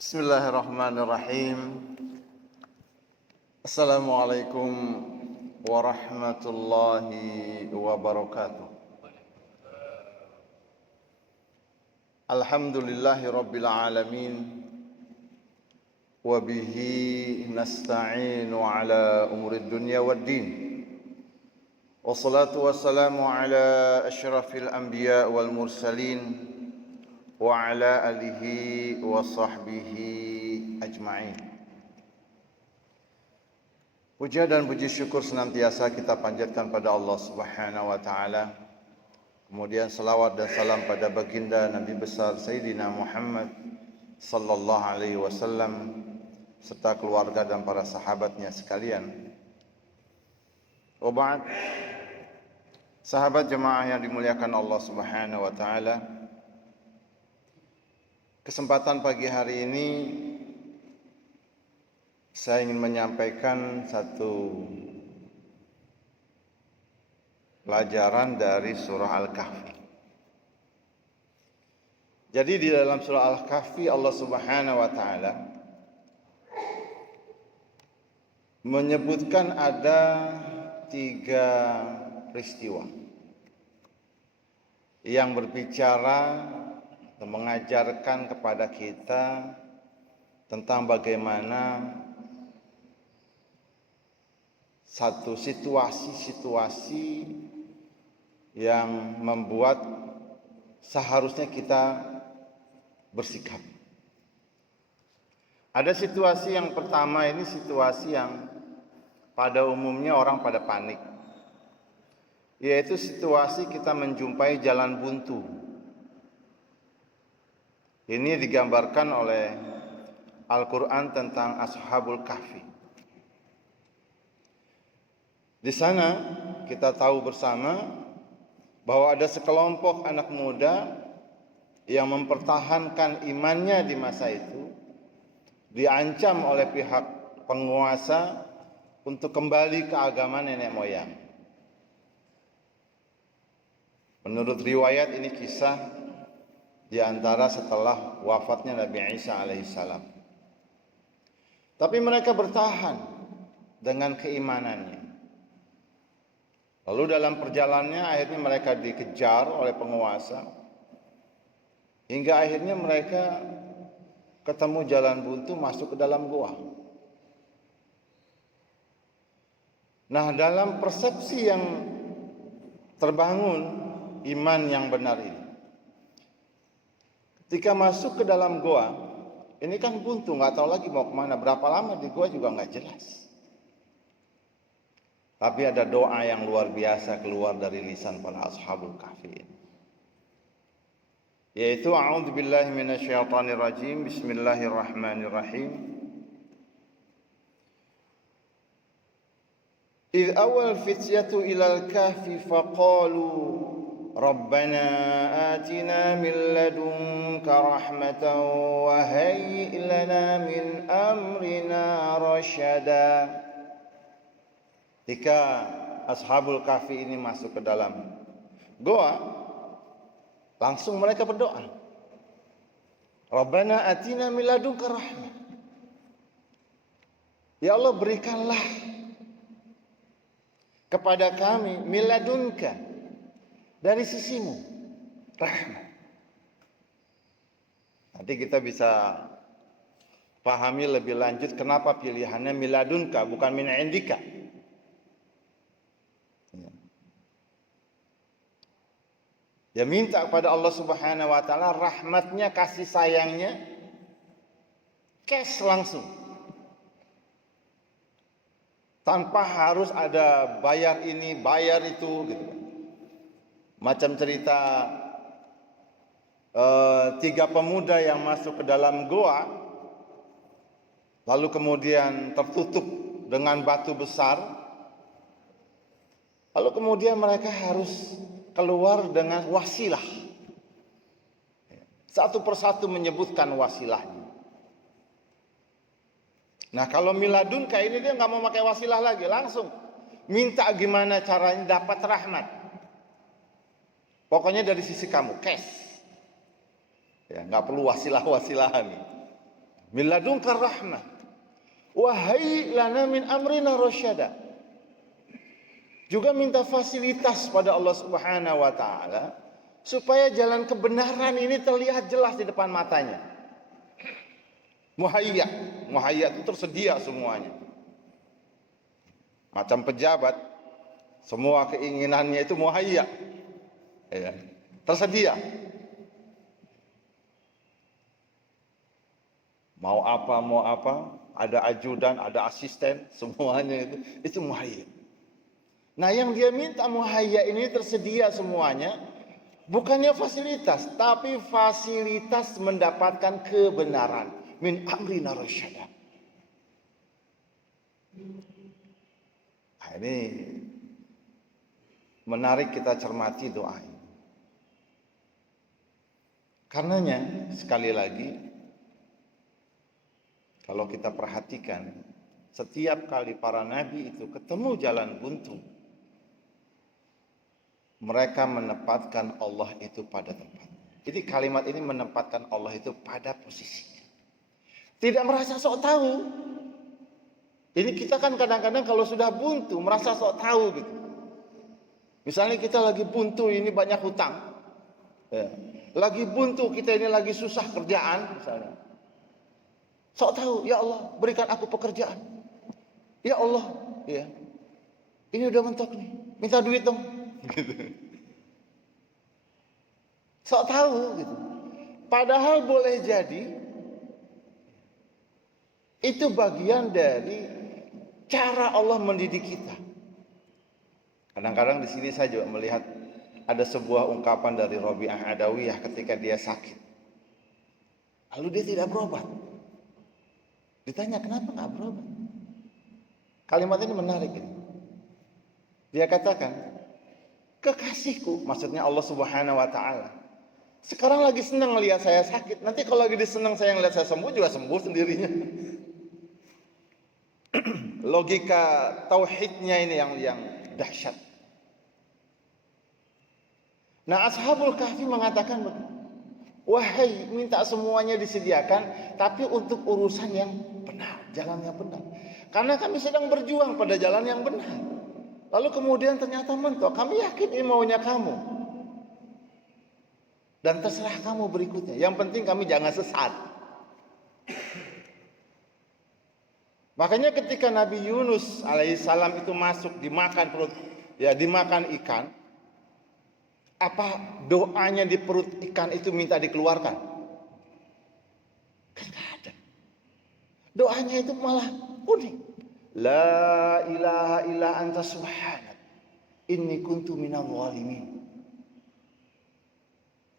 Bismillahirrahmanirrahim. Assalamualaikum warahmatullahi wabarakatuh. Alhamdulillahi rabbil alamin. Wa bihi nasta'inu ala umuri dunya waddin. Wassalatu wassalamu ala asyrafil anbiya wal mursalin wa ala alihi wa sahbihi ajma'in. Puja dan puji syukur senantiasa kita panjatkan pada Allah Subhanahu wa taala. Kemudian selawat dan salam pada baginda Nabi besar Sayyidina Muhammad sallallahu alaihi wasallam serta keluarga dan para sahabatnya sekalian. Wa ba'd. Sahabat jemaah yang dimuliakan Allah Subhanahu wa taala, kesempatan pagi hari ini saya ingin menyampaikan satu pelajaran dari surah Al-Kahfi. Jadi di dalam surah Al-Kahfi Allah Subhanahu wa taala menyebutkan ada 3 peristiwa yang berbicara dan mengajarkan kepada kita tentang bagaimana satu situasi-situasi yang membuat seharusnya kita bersikap. Ada situasi yang pertama, ini situasi yang pada umumnya orang pada panik, yaitu situasi kita menjumpai jalan buntu. Ini digambarkan oleh Al-Quran tentang Ashabul Kahfi. Di sana kita tahu bersama bahwa ada sekelompok anak muda yang mempertahankan imannya di masa itu, diancam oleh pihak penguasa untuk kembali ke agama nenek moyang. Menurut riwayat ini kisah di antara setelah wafatnya Nabi Isa alaihissalam. Tapi mereka bertahan dengan keimanannya. Lalu dalam perjalanannya akhirnya mereka dikejar oleh penguasa, hingga akhirnya mereka ketemu jalan buntu masuk ke dalam gua. Nah, dalam persepsi yang terbangun iman yang benar ini, ketika masuk ke dalam goa, ini kan buntu, nggak tahu lagi mau kemana, berapa lama di goa juga nggak jelas. Tapi ada doa yang luar biasa keluar dari lisan para ashabul kahfi, yaitu a'udzubillahi minasyaitonirrajim, bismillahirrahmanirrahim. Idh awal fityatu ilal kahfi faqalu Rabbana atina min ladunka rahmatan wa hayyi' lana min amrina rasyada. Ketika Ashabul Kahfi ini masuk ke dalam goa, langsung mereka berdoa, Rabbana atina min ladunka rahmah. Ya Allah, berikanlah kepada kami min ladunka, dari sisimu, rahmat. Nanti kita bisa pahami lebih lanjut kenapa pilihannya miladunka bukan min indika. Ya, minta kepada Allah Subhanahu wa taala rahmatnya, kasih sayangnya, cash langsung, tanpa harus ada bayar ini bayar itu gitu. Macam cerita 3 pemuda yang masuk ke dalam goa, lalu kemudian tertutup dengan batu besar, lalu kemudian mereka harus keluar dengan wasilah. Satu persatu menyebutkan wasilahnya. Nah, kalau miladunka ini dia nggak mau pakai wasilah lagi, langsung minta gimana caranya dapat rahmat. Pokoknya dari sisi kamu, cash. Ya, nggak perlu wasilah-wasilahan. min ladunka rahmah wa hayyi lana min amrina rasyada. Juga minta fasilitas pada Allah Subhanahu wa taala supaya jalan kebenaran ini terlihat jelas di depan matanya. Muhayya itu tersedia semuanya. Macam pejabat, semua keinginannya itu muhayya, ya, tersedia. Mau apa, ada ajudan, ada asisten, semuanya itu muhayya. Nah, yang dia minta muhayya ini tersedia semuanya, bukannya fasilitas, tapi fasilitas mendapatkan kebenaran. Min amrina rasyada. Nah, ini menarik kita cermati doa ini. Karenanya sekali lagi, kalau kita perhatikan, setiap kali para nabi itu ketemu jalan buntu, mereka menempatkan Allah itu pada tempat. Jadi kalimat ini menempatkan Allah itu pada posisinya. Tidak merasa sok tahu. Ini kita kan kadang-kadang kalau sudah buntu merasa sok tahu gitu. Misalnya kita lagi buntu, ini banyak hutang, ya. Lagi buntu, kita ini lagi susah kerjaan misalnya. Sok tahu, ya Allah berikan aku pekerjaan. Ya Allah, ya, ini udah mentok nih, minta duit dong. Gitu. Sok tahu gitu. Padahal boleh jadi itu bagian dari cara Allah mendidik kita. Kadang-kadang di sini saya juga melihat ada sebuah ungkapan dari Rabi'ah Adawiyah ketika dia sakit. Lalu dia tidak berobat. Ditanya kenapa nggak berobat? Kalimat ini menarik ini. Dia katakan, kekasihku, maksudnya Allah Subhanahu wa taala, sekarang lagi senang melihat saya sakit. Nanti kalau lagi disenang saya ngelihat saya sembuh, juga sembuh sendirinya. Logika tauhidnya ini yang dahsyat. Nah, Ashabul Kahfi mengatakan, wahai, minta semuanya disediakan, tapi untuk urusan yang benar, jalan yang benar. Karena kami sedang berjuang pada jalan yang benar. Lalu kemudian ternyata mentok. Kami yakin ini maunya kamu. Dan terserah kamu berikutnya. Yang penting kami jangan sesat. Makanya ketika Nabi Yunus alaihissalam itu masuk dimakan perut, ya dimakan ikan, apa doanya di perut ikan itu minta dikeluarkan? Kan nggak ada. Doanya itu malah unik. La ilaha illa anta subhanak inni kuntu minadh dhalimin.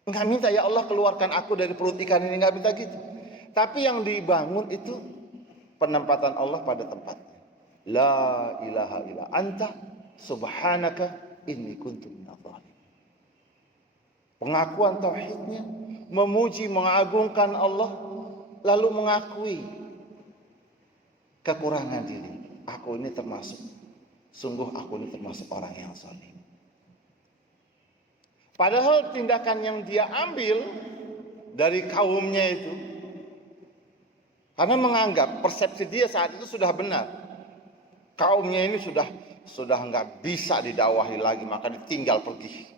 Enggak minta ya Allah keluarkan aku dari perut ikan ini, enggak minta gitu. Tapi yang dibangun itu penempatan Allah pada tempatnya. La ilaha illa anta subhanaka inni kuntu minadh dhalimin. Pengakuan tauhidnya, memuji, mengagungkan Allah, lalu mengakui kekurangan diri. Aku ini termasuk, sungguh aku ini termasuk orang yang zalim. Padahal tindakan yang dia ambil dari kaumnya itu, karena menganggap persepsi dia saat itu sudah benar. Kaumnya ini sudah nggak bisa didakwahi lagi, maka ditinggal pergi.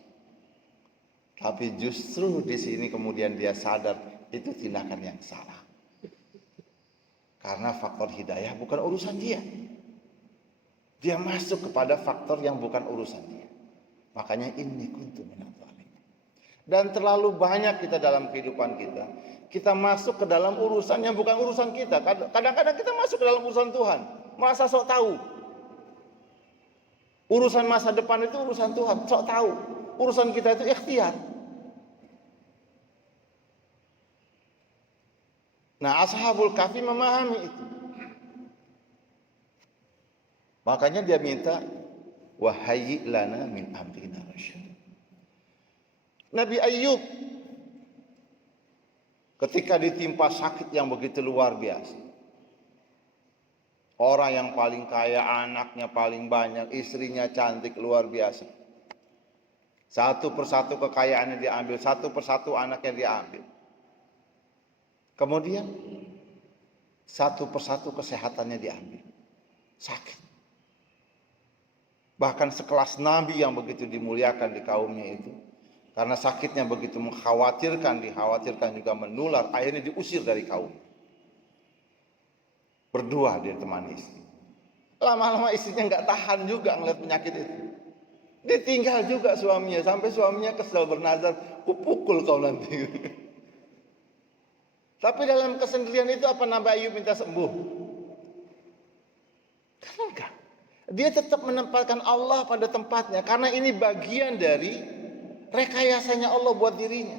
Tapi justru di sini kemudian dia sadar itu tindakan yang salah. Karena faktor hidayah bukan urusan dia. Dia masuk kepada faktor yang bukan urusan dia. Makanya ini kuntu minadh dhalimin. Dan terlalu banyak kita dalam kehidupan kita, kita masuk ke dalam urusan yang bukan urusan kita. Kadang-kadang kita masuk ke dalam urusan Tuhan, merasa sok tahu. Urusan masa depan itu urusan Tuhan, sok tahu. Urusan kita itu ikhtiar. Nah, Ashabul Kahfi memahami itu. Makanya dia minta, wahayyi lana min amrina rasyad. Nabi Ayub ketika ditimpa sakit yang begitu luar biasa, orang yang paling kaya, anaknya paling banyak, istrinya cantik luar biasa, satu persatu kekayaannya diambil, satu persatu anaknya diambil. Kemudian Satu persatu kesehatannya diambil. Sakit. Bahkan sekelas Nabi yang begitu dimuliakan di kaumnya itu, karena sakitnya begitu dikhawatirkan juga menular, akhirnya diusir dari kaum. Berdua dia temani istri. Lama-lama istrinya nggak tahan juga ngeliat penyakit itu. Ditinggal juga suaminya, sampai suaminya kesal bernazar, kupukul kau nanti. Tapi dalam kesendirian itu apa Nabi Ayub minta sembuh? Kan enggak. Dia tetap menempatkan Allah pada tempatnya, karena ini bagian dari rekayasanya Allah buat dirinya,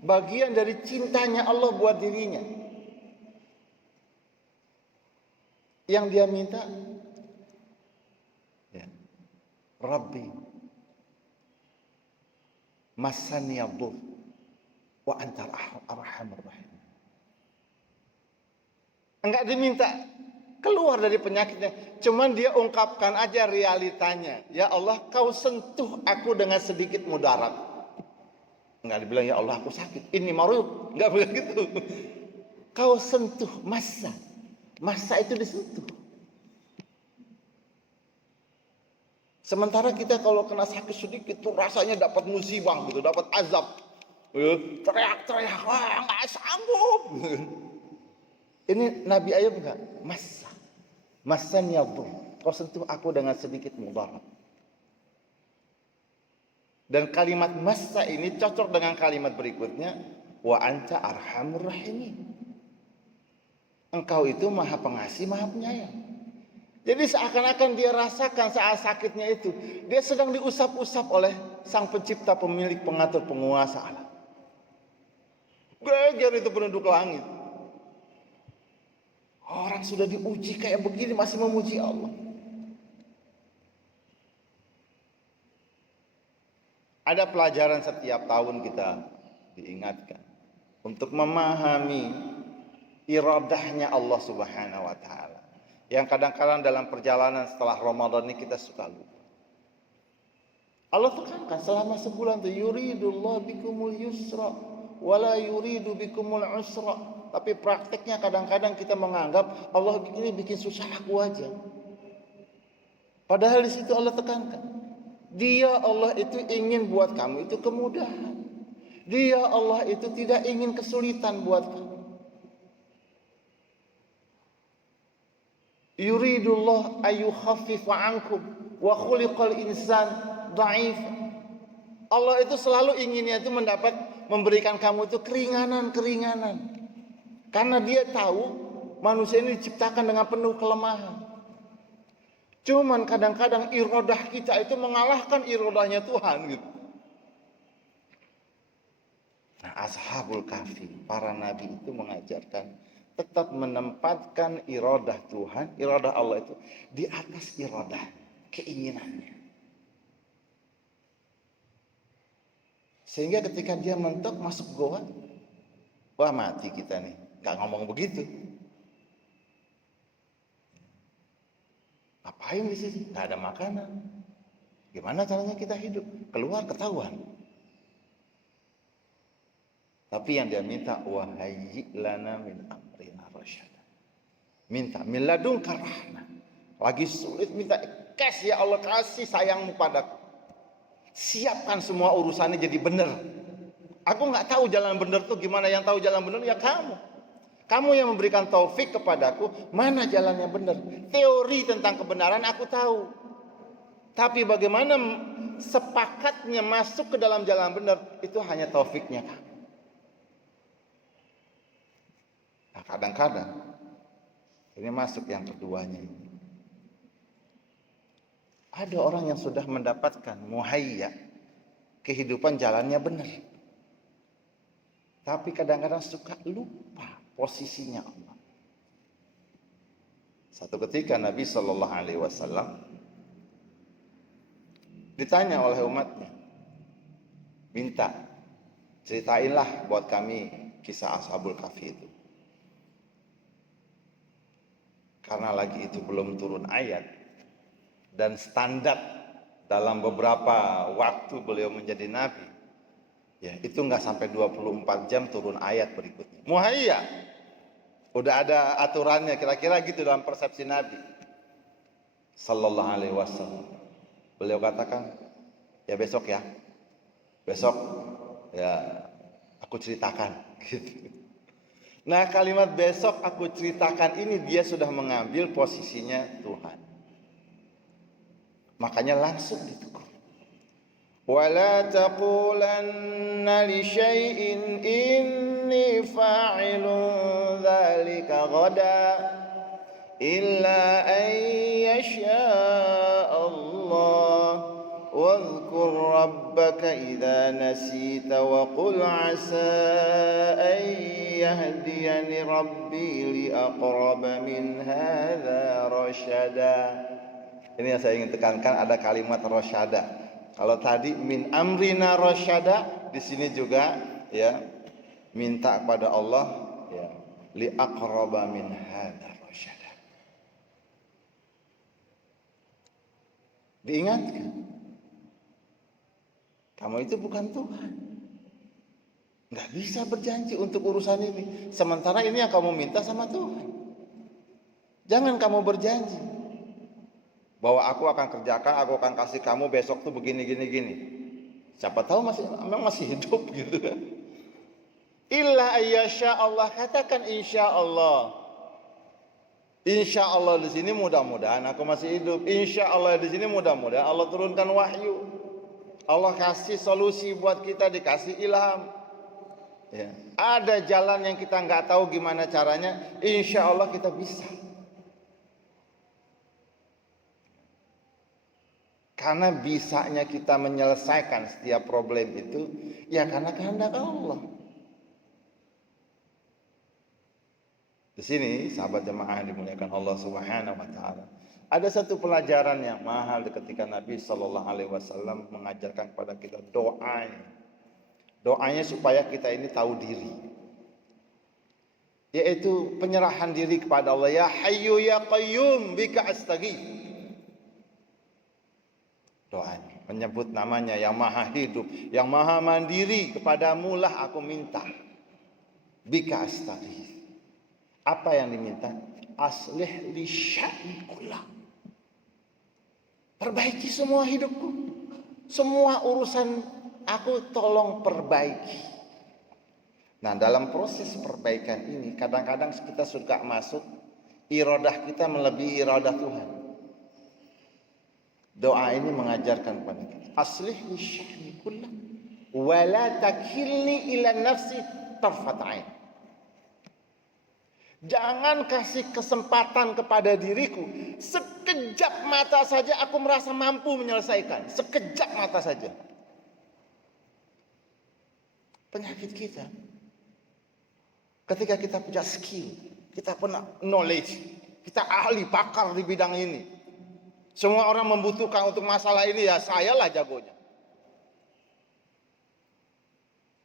bagian dari cintanya Allah buat dirinya. Yang dia minta, ya, Rabbi masani yadur wa anta arhamur rahim. Enggak diminta keluar dari penyakitnya, cuman dia ungkapkan aja realitanya. Ya Allah, kau sentuh aku dengan sedikit mudarat. Enggak dibilang ya Allah aku sakit, ini marud, enggak bilang gitu. Kau sentuh massa itu disentuh. Sementara kita kalau kena sakit sedikit tuh rasanya dapat musibah gitu, dapat azab. Teriak-teriak, wah nggak sanggup. Ini Nabi Ayub enggak? Massan yadur. Kau sentuh aku dengan sedikit mudarat. Dan kalimat massa ini cocok dengan kalimat berikutnya, wa anta arhamur rahimin. Engkau itu maha pengasih, maha penyayang. Jadi seakan-akan dia rasakan saat sakitnya itu, dia sedang diusap-usap oleh sang pencipta, pemilik, pengatur, penguasa alam. Geger itu penduduk langit. Orang sudah diuji kayak begini masih memuji Allah. Ada pelajaran setiap tahun kita diingatkan untuk memahami iradahnya Allah Subhanahu wa taala. Yang kadang-kadang dalam perjalanan setelah Ramadan ini kita suka lupa. Allah tekankan selama sebulan itu yuridullah bikumul yusra wala yuridu bikumul usra. Tapi prakteknya kadang-kadang kita menganggap Allah ini bikin susah aku aja. Padahal di situ Allah tekankan, Dia Allah itu ingin buat kamu itu kemudahan. Dia Allah itu tidak ingin kesulitan buat kamu. Yuridullah ayyukhaffifa ankum wa khuliqal insan dhaif. Allah itu selalu inginnya itu memberikan kamu itu keringanan. Karena dia tahu manusia ini diciptakan dengan penuh kelemahan. Cuman kadang-kadang iradah kita itu mengalahkan iradahnya Tuhan gitu. Nah, Ashabul Kahfi, para nabi itu mengajarkan tetap menempatkan iradah Tuhan, iradah Allah itu di atas iradah keinginannya. Sehingga ketika dia mentok masuk goa, wah mati kita nih. Gak ngomong begitu. Ngapain di sini? Gak ada makanan. Gimana caranya kita hidup? Keluar ketahuan. Tapi yang dia minta, wahayyi lana min amrina rasyada. Minta min ladunka rahmah. Lagi sulit minta cash, ya Allah kasih sayangmu padaku. Siapkan semua urusannya jadi benar. Aku nggak tahu jalan benar tuh gimana, yang tahu jalan benar ya kamu. Kamu yang memberikan taufik kepadaku mana jalan yang benar. Teori tentang kebenaran aku tahu. Tapi bagaimana sepakatnya masuk ke dalam jalan benar itu hanya taufiknya kamu. Nah, kadang-kadang ini masuk yang keduanya ini. Ada orang yang sudah mendapatkan muhayya, kehidupan jalannya benar. Tapi kadang-kadang suka lupa posisinya Allah. Satu ketika Nabi Shallallahu Alaihi Wasallam ditanya oleh umatnya, minta ceritainlah buat kami kisah Ashabul Kahfi itu. Karena lagi itu belum turun ayat, dan standar dalam beberapa waktu beliau menjadi nabi, ya itu nggak sampai 24 jam turun ayat berikutnya. Muhayya, Udah ada aturannya, kira-kira gitu dalam persepsi Nabi sallallahu alaihi wasallam. Beliau katakan, ya besok ya. Besok ya aku ceritakan gitu. Nah, kalimat besok aku ceritakan ini dia sudah mengambil posisinya Tuhan. Makanya langsung ditegur. Wala taqulanna li syai'in inni fa'ilun dzalika ghada illa an yasha Allah wadhkur rabbaka idza nasita wa qul asa an yahdiyani rabbi li aqrab min hadza rasyada. Ini yang saya ingin tekankan, ada kalimat rasyada. Kalau tadi min amrina rasyada, di sini juga ya minta kepada Allah ya li aqraba min hadza rasyada. Diingatkan, kamu itu bukan Tuhan, nggak bisa berjanji untuk urusan ini. Sementara ini yang kamu minta sama Tuhan. Jangan kamu berjanji bahwa aku akan kerjakan, aku akan kasih kamu besok tuh begini gini. Siapa tahu memang masih hidup gitu kan. Illa ayyasha Allah, katakan insya Allah. Insya Allah di sini mudah-mudahan aku masih hidup. Insya Allah di sini mudah-mudahan Allah turunkan wahyu. Allah kasih solusi buat kita, dikasih ilham. Ya. Ada jalan yang kita nggak tahu gimana caranya, insya Allah kita bisa. Karena bisanya kita menyelesaikan setiap problem itu ya karena kehendak Allah. Di sini sahabat jemaah yang dimuliakan Allah Subhanahu wa taala, ada satu pelajaran yang mahal ketika Nabi sallallahu alaihi wasallam mengajarkan kepada kita doanya. Doanya supaya kita ini tahu diri. Yaitu penyerahan diri kepada Allah. Ya Hayyu ya Qayyum bika astaghits. Doanya menyebut namanya yang maha hidup, yang maha mandiri, kepadamu lah aku minta. Bika astaghits. Apa yang diminta? Aslih li sya'ni kullah. Perbaiki semua hidupku. Semua urusan aku tolong perbaiki. Nah, dalam proses perbaikan ini kadang-kadang kita suka masuk iradah kita melebihi iradah Tuhan. Doa ini mengajarkan kepada kita, aslih li sya'ni kullah wa la takilni ila nafsi tarfat ain. Jangan kasih kesempatan kepada diriku, sekejap mata saja aku merasa mampu menyelesaikan. Sekejap mata saja. Penyakit kita, ketika kita punya skill, kita punya knowledge, kita ahli pakar di bidang ini, semua orang membutuhkan untuk masalah ini, ya sayalah jagonya.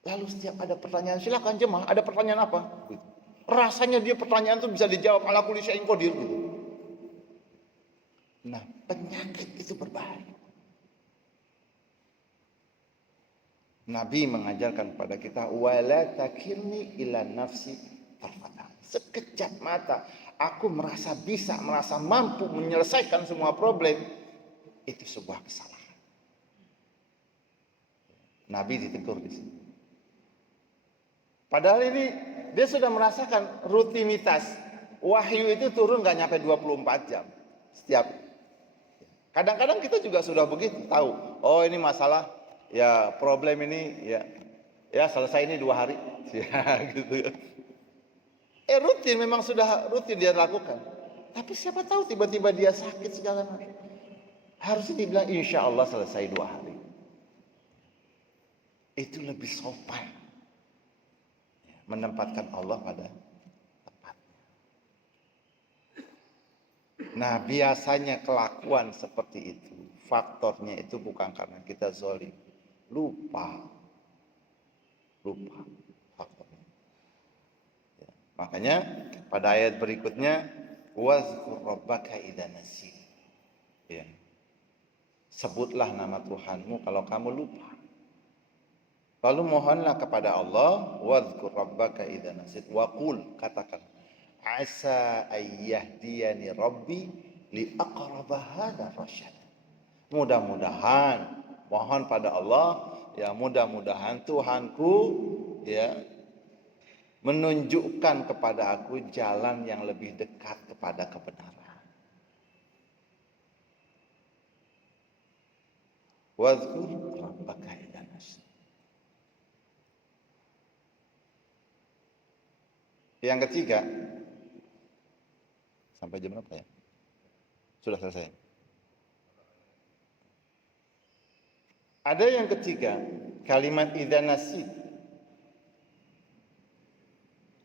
Lalu setiap ada pertanyaan, silakan jemaah, ada pertanyaan apa? Rasanya dia pertanyaan itu bisa dijawab ala kulli syai'in qadir gitu. Nah, penyakit itu berbahaya. Nabi mengajarkan kepada kita, wala takilni ila nafsi tarfatan. Sekejap mata aku merasa bisa, merasa mampu menyelesaikan semua problem, itu sebuah kesalahan. Nabi ditegur di sini. Padahal ini dia sudah merasakan rutinitas. Wahyu itu turun gak nyampe 24 jam setiap. Kadang-kadang kita juga sudah begitu tahu. Oh, ini masalah, ya problem ini ya selesai ini 2 hari. Ya gitu. Rutin, memang sudah rutin dia lakukan. Tapi siapa tahu tiba-tiba dia sakit segala macam. Harusnya dibilang insya Allah selesai 2 hari. Itu lebih sopan. Menempatkan Allah pada tempatnya. Nah, biasanya kelakuan seperti itu, faktornya itu bukan karena kita zalim, lupa faktornya. Ya, makanya pada ayat berikutnya, wazkur rabbaka idza nasit. Ya. Sebutlah nama Tuhanmu kalau kamu lupa. Lalu mohonlah kepada Allah, wadzkur rabbaka idza nasit, wa qul, katakan, asa ayyahdiyani rabbi li aqraba hadza rasyad. Mudah-mudahan, mohon pada Allah, ya mudah-mudahan Tuhanku ya menunjukkan kepada aku jalan yang lebih dekat kepada kebenaran. Wadhkur rabbaka idza nasit. Yang ketiga, sampai jam berapa ya? Sudah selesai. Ada yang ketiga, kalimat idza nasit,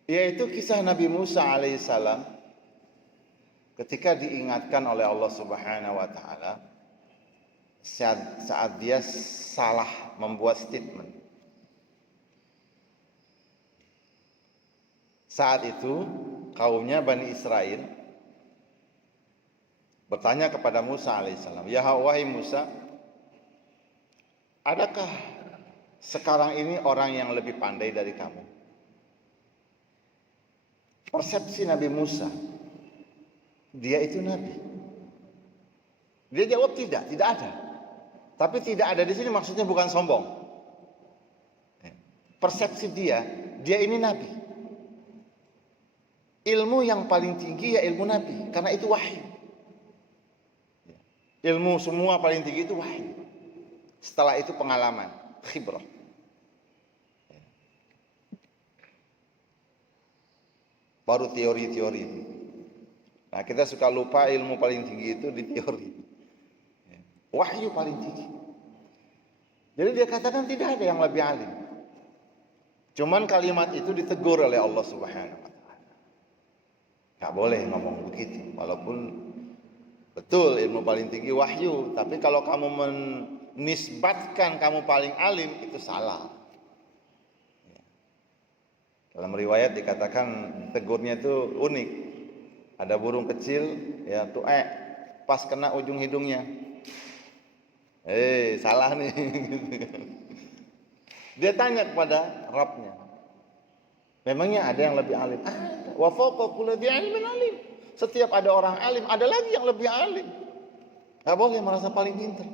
yaitu kisah Nabi Musa alaihissalam ketika diingatkan oleh Allah Subhanahu wa taala saat dia salah membuat statement. Saat itu kaumnya Bani Israel bertanya kepada Musa alaihissalam, "Ya wahai Musa, adakah sekarang ini orang yang lebih pandai dari kamu?" Persepsi Nabi Musa, dia itu nabi. Dia jawab tidak ada. Tapi tidak ada di sini maksudnya bukan sombong. Persepsi dia ini nabi. Ilmu yang paling tinggi ya ilmu nabi, karena itu wahyu. Ilmu semua paling tinggi itu wahyu. Setelah itu pengalaman, khibrah. Baru teori-teori. Nah, kita suka lupa ilmu paling tinggi itu di teori. Wahyu paling tinggi. Jadi dia katakan tidak ada yang lebih alim. Cuman kalimat itu ditegur oleh Allah Subhanahu wa taala. Enggak boleh ngomong begitu, walaupun betul ilmu paling tinggi wahyu, tapi kalau kamu menisbatkan kamu paling alim itu salah. Dalam riwayat dikatakan tegurnya itu unik. Ada burung kecil ya pas kena ujung hidungnya. Salah nih. Dia tanya kepada Rabbnya, memangnya ada yang lebih alim? Ada. Wa fawqa kulli dzi ilmin alim. Setiap ada orang alim, ada lagi yang lebih alim. Gak boleh merasa paling pintar.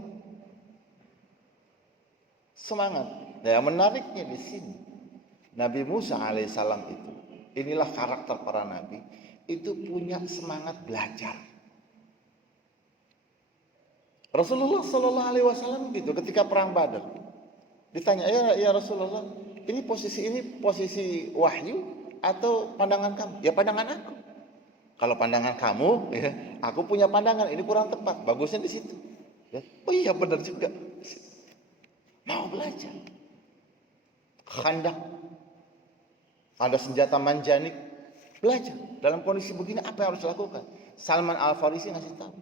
Semangat. Nah, yang menariknya di sini, Nabi Musa alaihissalam itu, inilah karakter para nabi, itu punya semangat belajar. Rasulullah Shallallahu Alaihi Wasallam gitu ketika perang Badar, ditanya, ya Rasulullah, ini posisi wahyu atau pandangan kamu? Ya pandangan aku. Kalau pandangan kamu, ya aku punya pandangan ini kurang tepat, bagusnya di situ. Ya, oh iya benar juga. Mau belajar. Khandak, ada senjata manjanik, belajar. Dalam kondisi begini apa yang harus dilakukan? Salman Al-Farisi ngasih tahu.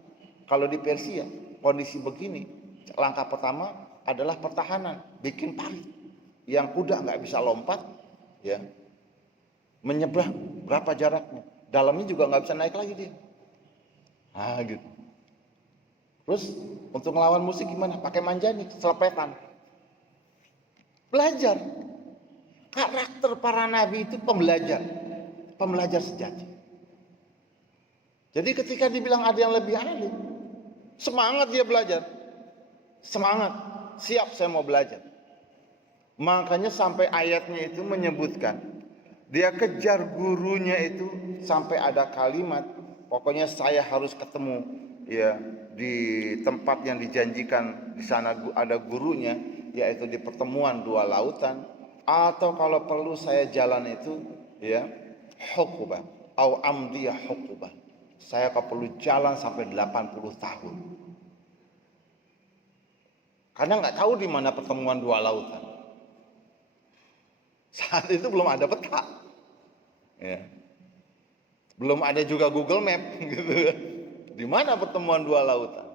Kalau di Persia, kondisi begini, langkah pertama adalah pertahanan, bikin parit. Yang kuda nggak bisa lompat, ya, menyeberang berapa jaraknya, dalamnya juga nggak bisa naik lagi dia. Gitu. Terus untuk melawan musuh gimana? Pakai manjanik, selepetan. Belajar. Karakter para nabi itu pembelajar sejati. Jadi ketika dibilang ada yang lebih alim, semangat dia belajar, semangat, siap saya mau belajar. Makanya sampai ayatnya itu menyebutkan, dia kejar gurunya itu sampai ada kalimat, pokoknya saya harus ketemu ya di tempat yang dijanjikan, di sana ada gurunya, yaitu di pertemuan dua lautan. Atau kalau perlu saya jalan itu ya hukubah au amdiyah hukubah, saya kalau perlu jalan sampai 80 tahun karena nggak tahu di mana pertemuan dua lautan. Saat itu belum ada peta ya, belum ada juga Google Map gitu, di mana pertemuan dua lautan.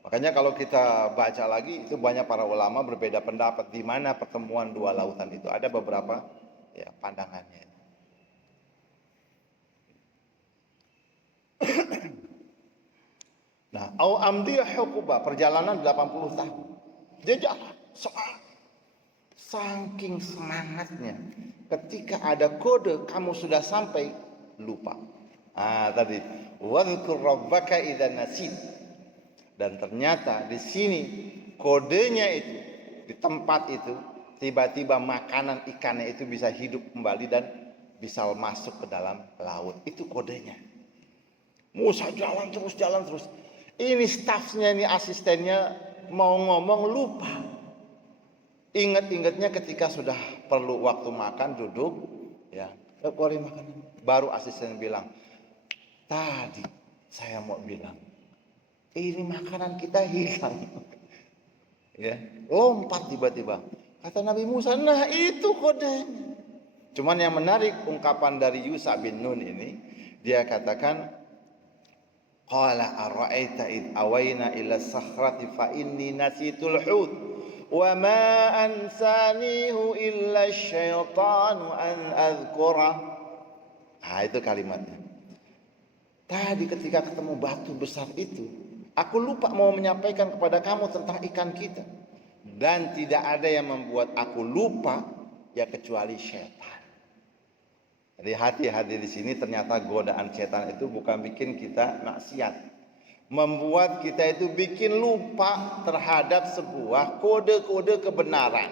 Makanya kalau kita baca lagi itu banyak para ulama berbeda pendapat di mana pertemuan dua lautan itu. Ada beberapa ya pandangannya. Nah, au amdiyah hukuba, perjalanan 80 tahun. Dia jalan semangat. Saking semangatnya, ketika ada kode kamu sudah sampai, lupa. Tadi wadhkur rabbaka idza nasit. Dan ternyata di sini kodenya itu, di tempat itu tiba-tiba makanan ikannya itu bisa hidup kembali dan bisa masuk ke dalam laut. Itu kodenya. Musa jalan terus. Ini stafnya, ini asistennya mau ngomong lupa. Ingat-ingatnya ketika sudah perlu waktu makan, duduk, ya, keluarin makanan. Baru asisten bilang, tadi saya mau bilang, ini makanan kita hilang. Ya, lompat tiba-tiba. Kata Nabi Musa, nah itu kodenya. Cuman yang menarik ungkapan dari Yusha bin Nun ini, dia katakan, qala ara'aita id awayna ila sakhrati fa inni nasitul hut wa ma ansanihu illa syaitanu an adhkura. Itu kalimatnya. Tadi ketika ketemu batu besar itu, aku lupa mau menyampaikan kepada kamu tentang ikan kita. Dan tidak ada yang membuat aku lupa ya kecuali syaitan. Jadi hati-hati di sini, ternyata godaan setan itu bukan bikin kita maksiat. Membuat kita itu bikin lupa terhadap sebuah kode-kode kebenaran.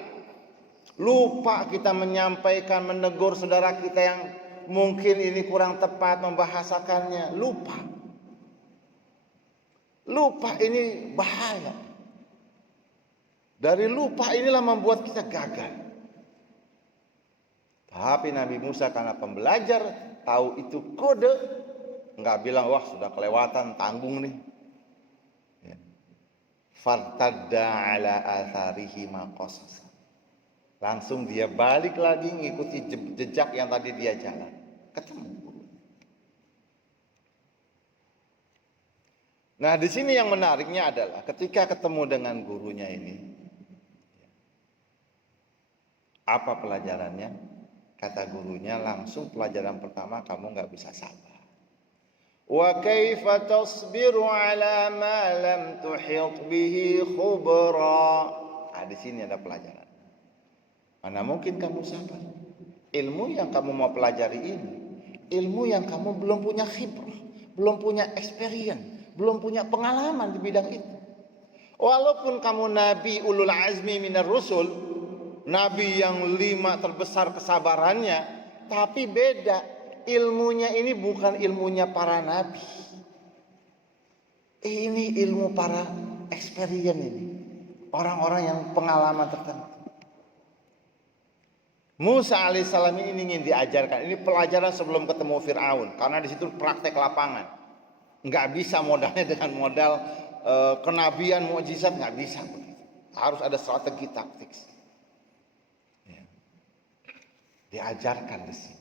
Lupa kita menyampaikan, menegur saudara kita yang mungkin ini kurang tepat membahasakannya. Lupa ini bahaya. Dari lupa inilah membuat kita gagal. Tapi Nabi Musa karena pembelajar, tahu itu kode, nggak bilang wah sudah kelewatan, tanggung nih. Fartadda ala atharihi maqasas. Langsung dia balik lagi ngikuti jejak yang tadi dia jalan. Ketemu. Nah, di sini yang menariknya adalah ketika ketemu dengan gurunya ini, apa pelajarannya? Kata gurunya, langsung pelajaran pertama, kamu nggak bisa sabar. Wa kaifa tasbiru ala ma lam tuhit bihi khubra. Di sini ada pelajaran. Mana mungkin kamu sabar? Ilmu yang kamu mau pelajari ini, ilmu yang kamu belum punya khibrah, belum punya experience, belum punya pengalaman di bidang itu. Walaupun kamu nabi ulul azmi minar rusul, nabi yang 5 terbesar kesabarannya, tapi beda. Ilmunya ini bukan ilmunya para nabi. Ini ilmu para experience ini. Orang-orang yang pengalaman tertentu. Musa alaihissalam ini ingin diajarkan. Ini pelajaran sebelum ketemu Fir'aun. Karena di situ praktek lapangan. Nggak bisa modalnya dengan modal kenabian, mukjizat, nggak bisa begitu. Harus ada strategi taktik. Diajarkan di sini.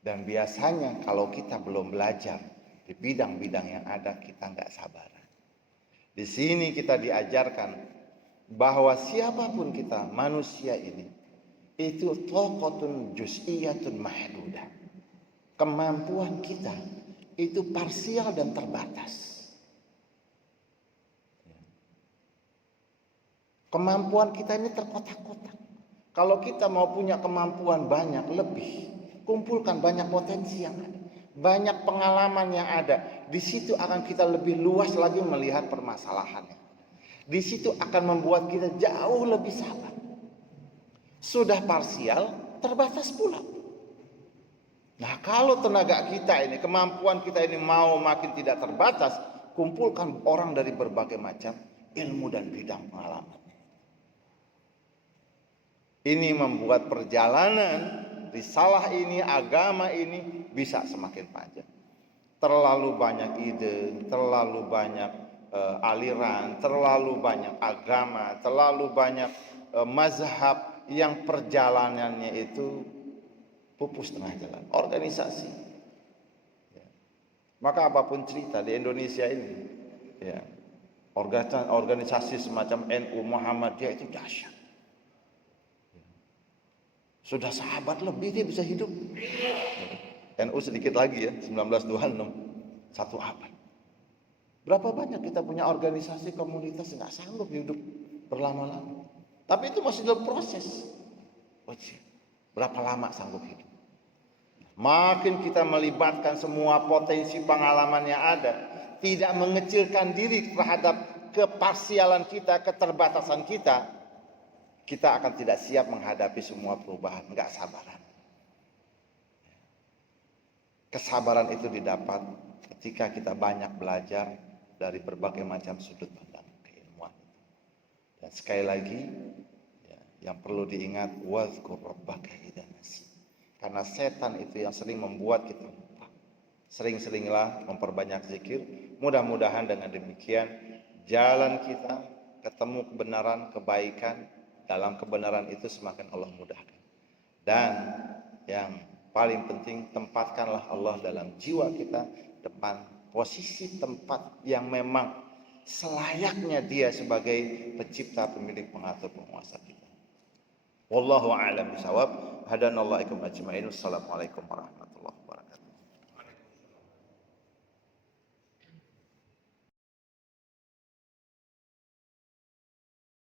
Dan biasanya kalau kita belum belajar di bidang-bidang yang ada, kita nggak sabaran. Di sini kita diajarkan bahwa siapapun kita, manusia ini, itu taqatun juz'iyatun mahdudah. Kemampuan kita itu parsial dan terbatas. Kemampuan kita ini terkotak-kotak. Kalau kita mau punya kemampuan banyak, lebih, kumpulkan banyak potensi yang ada, banyak pengalaman yang ada. Di situ akan kita lebih luas lagi melihat permasalahannya. Di situ akan membuat kita jauh lebih sabar. Sudah parsial, terbatas pula. Nah, kalau tenaga kita ini, kemampuan kita ini mau makin tidak terbatas, kumpulkan orang dari berbagai macam ilmu dan bidang pengalaman. Ini membuat perjalanan risalah ini, agama ini bisa semakin panjang. Terlalu banyak ide, terlalu banyak aliran, terlalu banyak agama, terlalu banyak mazhab yang perjalanannya itu pupus tengah jalan. Organisasi. Ya. Maka apapun cerita di Indonesia ini, ya, organisasi semacam NU Muhammadiyah itu dahsyat. Sudah sahabat lebih dia bisa hidup. NU sedikit lagi ya, 1926, 1 abad. Berapa banyak kita punya organisasi komunitas nggak sanggup hidup berlama-lama. Tapi itu masih dalam proses. Berapa lama sanggup hidup? Makin kita melibatkan semua potensi pengalaman yang ada, tidak mengecilkan diri terhadap keparsialan kita, keterbatasan kita, kita akan tidak siap menghadapi semua perubahan, enggak sabaran. Kesabaran itu didapat ketika kita banyak belajar dari berbagai macam sudut pandang keilmuan. Dan sekali lagi, yang perlu diingat, wadzkur rabbaka idza nasi. Karena setan itu yang sering membuat kita lupa. Sering-seringlah memperbanyak zikir. Mudah-mudahan dengan demikian jalan kita ketemu kebenaran, kebaikan, dalam kebenaran itu semakin Allah mudahkan. Dan yang paling penting, tempatkanlah Allah dalam jiwa kita, depan posisi tempat yang memang selayaknya Dia sebagai pencipta, pemilik, pengatur, penguasa kita. Wallahu a'lam bishawab. Hadanallahu ajma'in. Wassalamualaikum warahmatullahi wabarakatuh.